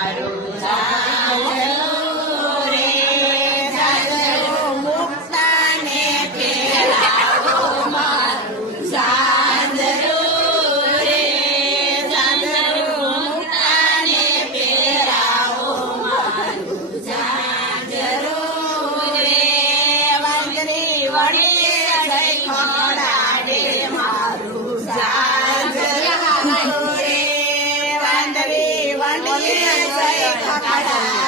મારું જાજરું રે જાજરું મુક્તાને પહેરાવો મારું જાજરું રે જાજરું મુક્તાને પહેરાવો મારું જાજરું રે વાંદરી વળીએ જય ખોડાડે મારું જાજરું રે વાંદરી વળીએ જય ખોડાડે